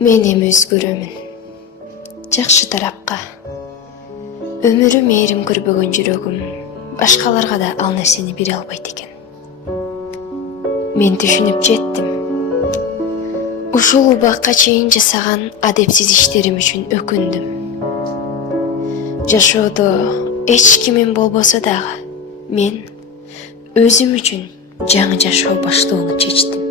Мен эми өзгөрөмүн. Жакшы тарапка. Өмүрү мээрим көрбөгөн жүрөгүм башкаларга да ал нерсени бере албайт экен. Мен түшүнүп жеттим. Ушул убакка чейин жасаган адепсиз иштерим үчүн өкүндүм. Жашоодо эч кимим болбосо дагы мен өзүм үчүн жаңы жашоо баштоону чечтим.